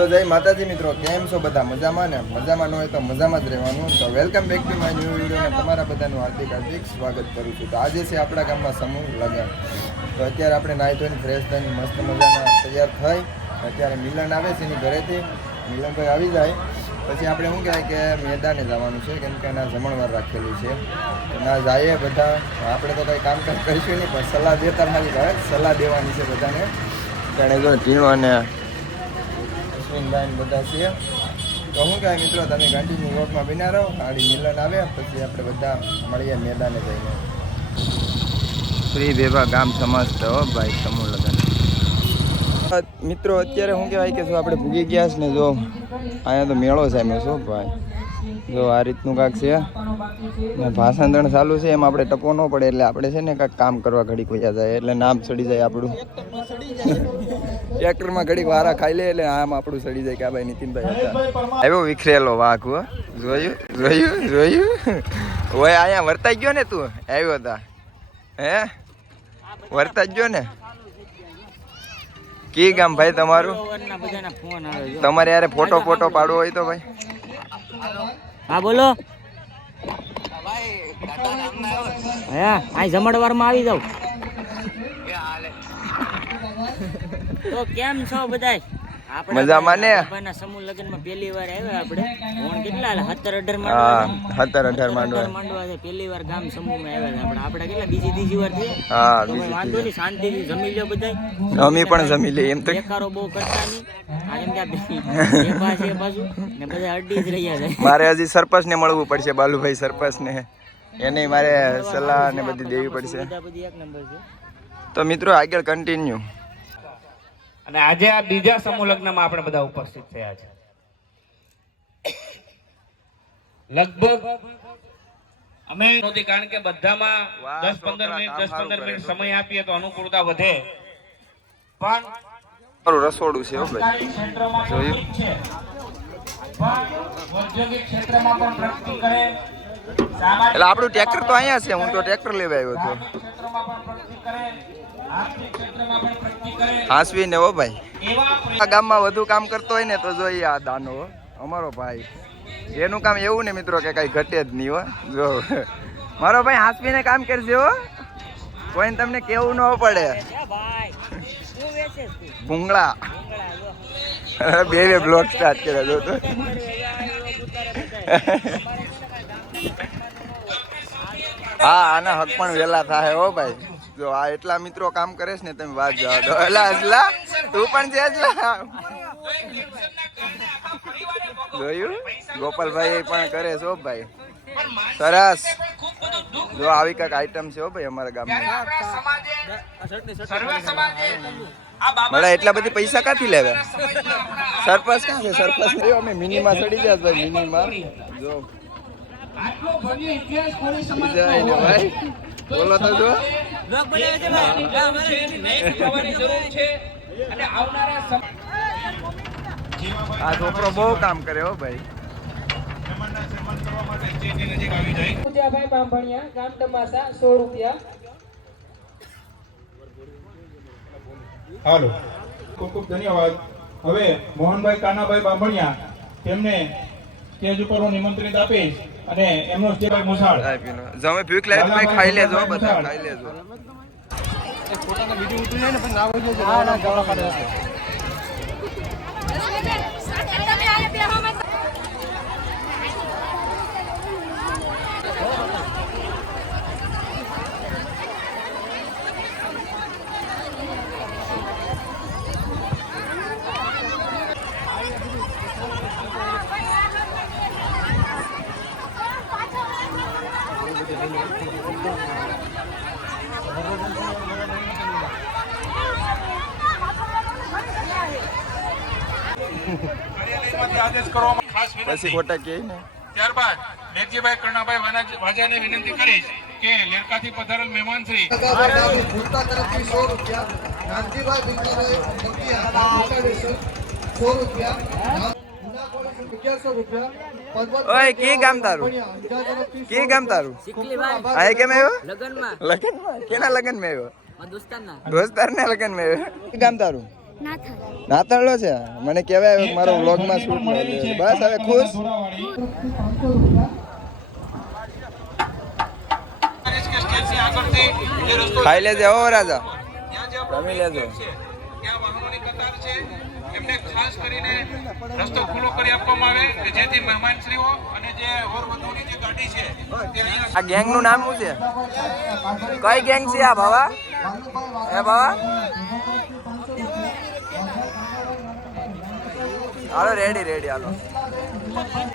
તો જય માતાજી મિત્રો, કેમ છો બધા? મજામાં ને? મજામાં ન હોય તો મજામાં જ રહેવાનું. તો welcome back to my new video અને તમારા બધાનું હાર્દિક સ્વાગત કરું છું. તો આજે છે આપણા ગામમાં સમૂહ લગ્ન. તો અત્યારે આપણે નાહી ધોઈને ફ્રેશ થઈને મસ્ત મજાના તૈયાર થઈ અત્યારે મિલન આવે છે એની ઘરેથી. મિલનભાઈ આવી જાય પછી આપણે શું કહેવાય કે મેદાને જવાનું છે, કેમ કે એના જમણવાર રાખેલી છે. ના જઈએ બધા, આપણે તો કંઈ કામકાજ કરીશું નહીં, પણ સલાહ દેતા મારી ભાઈ સલાહ દેવાની છે બધાને. જાણે જો ઝીણો અને બધા છે. તો હું કહે મિત્રો, તમે કન્ટિન્યુ વોકમાં બિના રહો. ગાડી મિલન આવે પછી આપણે બધા મળીએ મેદાને જઈને. શ્રી ભેભા ગામ સમજતો હો ભાઈ સમૂહ લગન. મિત્રો અત્યારે શું કહેવાય કે જો આપણે ભૂગી ગયા છે ને, જો અહીંયા તો મેળો છે એમ શું ભાઈ, જો આ રીતનું કાંક છે ને ભાષાંતરણ ચાલુ છે. એમ આપણે ટપો ન પડે એટલે આપણે છે ને કાંઈક કામ કરવા ઘડીક વયા જાય એટલે નામ ચડી જાય આપણું. ટ્રેક્ટરમાં ઘડીક વારા ખાઈ લે એટલે આમ આપણું ચડી જાય કે આ ભાઈ નીતિનભાઈ હતા. આવ્યો વિખરેલો વાઘ હો, જોયું જોયું જોયું. ઓય અહીંયા વર્તાઈ ગયો ને તું? આવ્યો હતા હે? વર્તાઈ ગયો ને? કી ગામ ભાઈ તમારું? તમારે યાર ફોટો પાડવો હોય તો ભાઈ? હા બોલો. હા આ જમણવારમાં આવી જાવ. તો કેમ છો બધાય? મજામાં ને? બાબાના સમૂહ લગ્નમાં પહેલી વાર આવ્યા આપણે. ફોન કેટલા 17-18 માંડવા. 17-18 માંડવા છે. પહેલી વાર ગામ સમૂહમાં આવ્યા હતા આપણે કેટલા બીજી વાર થયા. હા વાંધો નહીં, શાંતિથી જમી લ્યો બધાય. અમે પણ જમી લઈએ એમ તો. બેકારો બહુ કરતા નહીં. આ એમ કે એ બાજુ ને બધા અડી જ રહ્યા છે. મારે હજી સરપંચ ને મળવું પડશે, બાલુભાઈ સરપંચ ને. એને મારે સલાહ ને બધી દેવી પડશે. બધી એક નંબર છે. તો મિત્રો આગળ કન્ટિન્યુ. અને આજે આ બીજા સમૂહ લગ્નમાં આપણે બધા ઉપસ્થિત થયા છે. લગભગ અમે નહોતી, કારણ કે બધામાં 10-15 મિનિટ સમય આપીએ તો અનુકૂળતા વધે. પણ મારું રસોડું છે હો ભાઈ, જોયું? ઔદ્યોગિક ક્ષેત્રમાં પણ પ્રગતિ કરે, એટલે આપણું ટ્રેક્ટર તો અહીંયા છે. હું તો ટ્રેક્ટર લેવા આવ્યો હતો. હાસવી ને હો ભાઈ, આ ગામમાં વધુ કામ કરતો હોય ને તો જોઈએ આ દાનો અમારો ભાઈ. એનું કામ એવું ને મિત્રો કે કઈ ઘટે જ નહીં હો. જો મારો ભાઈ હાસવીને કામ કરશે હો, કોઈને તમને કેવું ન પડે. ભૂંગળા બે બ્લોક સ્ટાર્ટ કર્યા જો તો. હા આના હક પણ વેલા થાય હો ભાઈ. જો આ એટલા મિત્રો કામ કરે છે ને, તમે વાત જાવ દો. એલા તું પણ છે જોયું? ગોપાલભાઈ પણ કરે છો ભાઈ, સરસ. જો આવી કઈક આઈટમ છે હો ભાઈ અમારા ગામમાં. મળે એટલા બધી પૈસા ક્યાંથી લેવા? સરપંચ ક્યાં છે? સરપંચ અમે મિનીમાં ચડી જાય ભાઈ, મિનીમાં. જો ભાઈ બોલો તો જો. આ છોકરો બહુ કામ કરે હો ભાઈ. ગામ તમાસા 100 રૂપિયા. હાલો, ખૂબ ખૂબ ધન્યવાદ. હવે મોહનભાઈ કાનાભાઈ બાંભણિયા તેમને સ્ટેજ ઉપર હું નિમંત્રિત આપીશ અને એમનો સ્ટેજ મુસાળ જમે ભૂખ લાગે તો ભાઈ ખાઈ લેજો, બધા ખાઈ લેજો. ફોટાનો વિડિયો ઉતરી જાય ને પણ ના હોય તો ના જવા પડે. પછી ખોટા કે ને. ત્યારબાદ મેઘજીભાઈ કર્ણાભાઈ વાજાને વિનંતી કરીશ કે લેરકાથી પધારેલ મહેમાન શ્રી ઓય કે ગામ તારું? કે ગામ તારું? આ કેમ આવ્યો? લગનમાં. કેના લગન માં આવ્યો? દોસ્તારના લગન માં આવ્યો. કે ગામ તારું? નાતાળો છે મને કહેવાય હવે મારો વ્લોગમાં શૂટ બસ હવે ખુશ ખાઈ લેજે હો રાજા જમી લેજો ત્યાં વાહનોની કતાર છે એમને ખાસ કરીને રસ્તો ખુલ્લો કરી આપવામાં આવે કે જેથી મહેમાનશ્રીઓ અને જે વરવધુની જે ગાડી છે તે અહીંયા આ ગેંગ નું નામ શું છે કઈ ગેંગ છે આ બાવા હે બાવા હાલો રેડી હાલો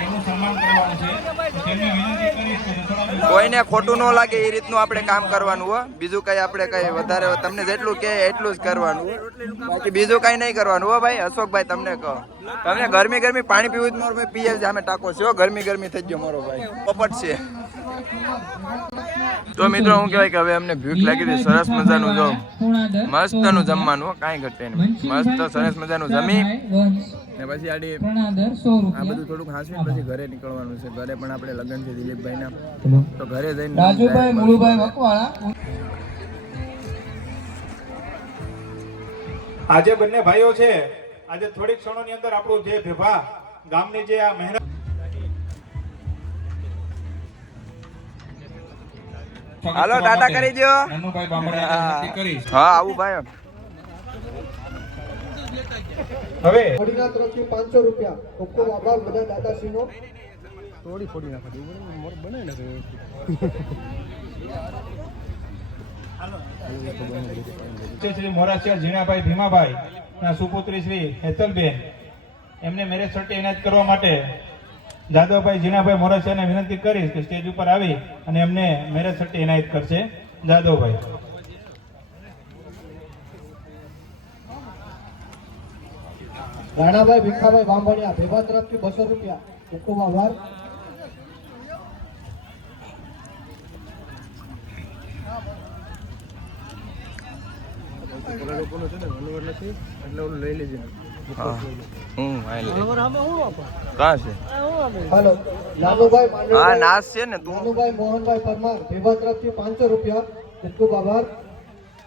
એનું સન્માન કરવાનું છે તેમને વિનંતી કરીશ કે થોડા કોઈને ખોટું ન લાગે એ રીતનું આપણે કામ કરવાનું હો બીજું કઈ આપણે કઈ વધારે તમને જેટલું કે એટલું જ કરવાનું બાકી બીજું કઈ નહીં કરવાનું હો ભાઈ અશોકભાઈ તમને કહો તમને ગરમી પાણી પીવું જ મારો ભાઈ પીએ જ અમે ટાકો છો ગરમી થઈ ગયો મારો ભાઈ પોપટ છે તો મિત્રો હું કહેવાય કે હવે અમને ભૂખ લાગી હતી સરસ મજાનું જો મસ્તનું જમવાનું હો કાંઈ ઘટે નહીં મસ્ત સરસ મજાનું જમી ને પછી આડી આ બધું થોડુંક હાંસવીને પછી ઘરે નીકળવાનું છે ઘરે પણ આપણે લગ્ન છે દિલીપભાઈના તો ઘરે જઈને રાજુભાઈ મુળુભાઈ મકવાણા આજે બંને ભાઈઓ છે આજે થોડીક ક્ષણોની અંદર આપણું જે ભેભા ગામની જે આ મહેનત હાલો ટાટા કરી દો નનુભાઈ બામણિયાને વિનંતી કરીશ હા આવું ભાઈ હવે ઓડીના તરફથી 500 રૂપિયા ખૂબ ખૂબ આભાર બધા દાદાશ્રીનો ફોડી નાખો મોર બને ને શ્રી મોરાસિયા ઝીણાભાઈ ભીમાભાઈ ના સુપુત્રી શ્રી હેતલબેન એમને મેરેજ સર્ટી એનાયત કરવા માટે જાદવભાઈ ઝીણાભાઈ મોરાસિયાને વિનંતી કરીશ કે સ્ટેજ ઉપર આવી અને એમને મેરેજ સર્ટી એનાયત કરશે જાદવભાઈ રાણાભાઈ ભીખાભાઈ બાંભણિયા ભેગા તરફથી 200 રૂપિયા ખૂબ ખૂબ આભાર હાલો નાનુભાઈ હા નાશ છે ને તું નાનુભાઈ મોહનભાઈ પરમાર ભેગા તરફથી 500 રૂપિયા ખૂબ ખૂબ આભાર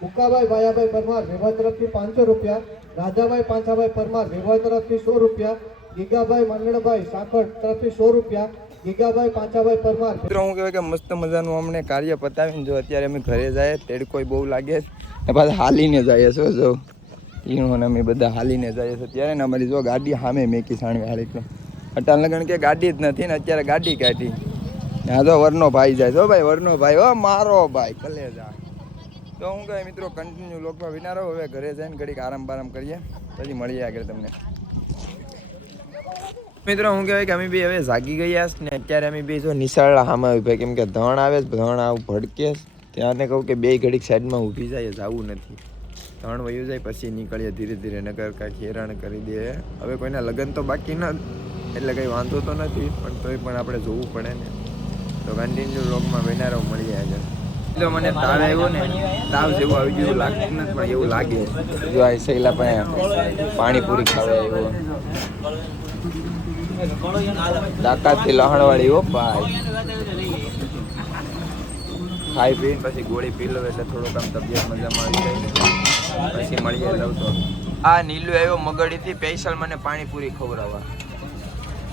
મુકાભાઈ ભાયાભાઈ પરમાર ભેગા તરફથી 500 રૂપિયા રાજાભાઈ પાંચાભાઈ પરમાર ભેગા તરફથી 100 રૂપિયા ગીગાભાઈ મંગળભાઈ સાકડ તરફથી 100 રૂપિયા ગીગાભાઈ પાંચાભાઈ પરમાર મિત્રો હું કહેવાય કે મસ્ત મજાનું અમને કાર્ય પતાવીને જો અત્યારે અમે ઘરે જાય તેડકોઈ બહુ લાગે ને પાછા હાલીને જાય છો જો ઈણોને અમે બધા હાલીને જાય છે ત્યારે ને અમારી જો ગાડી સામે મેકી સાણવી હાળી અટાલ લગન કે ગાડી જ નથી ને અત્યારે ગાડી કાઢી આ તો વરનો ભાઈ જાય છો ભાઈ વરનો ભાઈ ઓ મારો ભાઈ કલેજા તો હું કહે મિત્રો કન્ટિન્યુ લોકમાં વિનારો હવે ઘરે જઈને ઘડીક આરામ બારામ કરીએ પછી મળીએ આગળ તમને મિત્રો હું કહેવાય કે અમે બી હવે જાગી ગયા ને અત્યારે અમે બી જો નિશાળા સામે આવી ભાઈ કેમ કે ધણ આવે ધણ આવું ભડકે ત્યાંને કહું કે બે ઘડીક સાઈડમાં ઊભી જાય જવું નથી ધણ વયું જાય પછી નીકળીએ ધીરે ધીરે નગર કાંઈક હેરાન કરી દે હવે કોઈના લગ્ન તો બાકી ન એટલે કંઈ વાંધો તો નથી પણ તોય પણ આપણે જોવું પડે ને તો કન્ટિન્યુ લોકમાં વિનારો મળીએ આગળ તો મને તાવ આવ્યો ને તાવ જેવું આવી ગયું લાગતું નથી પણ એવું લાગે જો આ સહેલા પાસે પાણીપુરી ખાવા આવ્યો તાકાતથી લહણવાળી હો ભાઈ ખાઈ પીને પછી ગોળી પી લો એટલે થોડોક આમ તબિયત મજામાં આવી જાય પછી મળીએ લઉં તો આ નીલું આવ્યો મગડીથી સ્પેશિયલ મને પાણીપુરી ખવડાવવા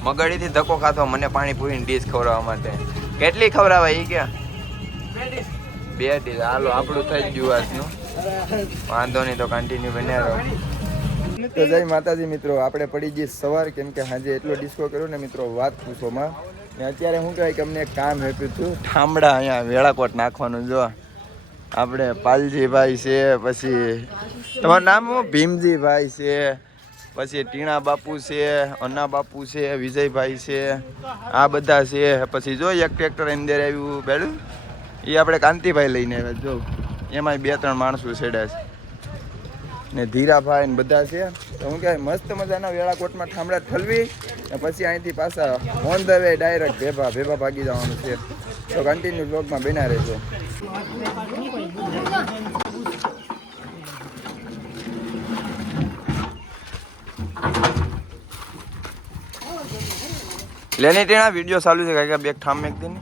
મગડીથી ધક્કો ખાતો મને પાણીપુરીની ડીશ ખવડાવવા માટે કેટલી ખવડાવાય એ ક્યાં 2 ડીશ હાલો આપણું થઈ ગયું આજનું વાંધો નહીં તો કન્ટિન્યુ બન્યા રહો તો જય માતાજી મિત્રો આપણે પડી ગઈ સવાર કેમ કે આજે એટલો ડિસ્કો કર્યો ને મિત્રો વાત પૂછોમાં ને અત્યારે શું કહેવાય કે અમને એક કામ આપ્યું હતું ઠામડા અહીંયા વેળાકોટ નાખવાનું જો આપણે પાલજીભાઈ છે પછી તમારું નામ શું ભીમજીભાઈ છે પછી ટીણા બાપુ છે અન્ના બાપુ છે વિજયભાઈ છે આ બધા છે પછી જો એક ટ્રેક્ટર અંદર આવ્યું બેડું એ આપણે કાંતિભાઈ લઈને આવ્યા જો એમાંય 2-3 માણસો છેડ્યા છે ને ધીરાભાઈ ને બધા છે તો હું કહેવાય મસ્ત મજાના વેળાકોટમાં ઠામડા ઠલવી ને પછી અહીંથી પાછા ઓન ધ વે ડાયરેક્ટ ભેભા ભાગી જવાનું છે તો કન્ટિન્યુ બ્લોગમાં બન્યા રહેજો લેની ટેણા વિડીયો ચાલુ છે કાંઈ બેગ ઠામ મેક દે ને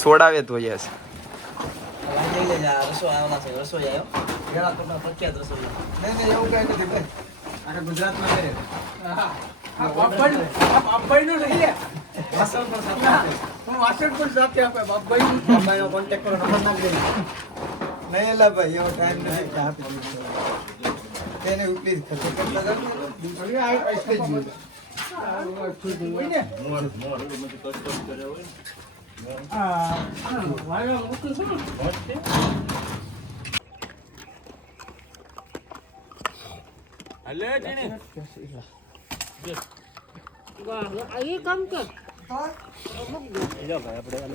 સોડાવે તો યસ નહીં નહીં એવું કઈ નથી ભાઈ આખા ગુજરાતમાં કરે નહીં એલા ભાઈ એવો ટાઈમ નથી તેને ઉપલી ખર્ચો કરતા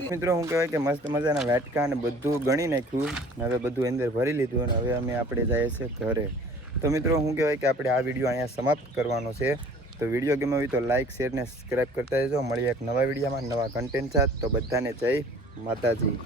મિત્રો શું કહેવાય કે મસ્ત મજાના વાટકા અને બધું ગણી નાખ્યું ને હવે બધું અંદર ભરી લીધું અને હવે અમે આપણે જઈએ છીએ ઘરે. તો મિત્રો શું કહેવાય કે આપણે આ વિડીયો અહીંયા સમાપ્ત કરવાનો છે. તો વિડીયો ગમ્યો હોય તો લાઇક શેર ને સબસ્ક્રાઈબ કરતા રહેજો. મળીએ એક નવા વિડીયોમાં નવા કન્ટેન્ટ સાથે. તો બધાને જય માતાજી.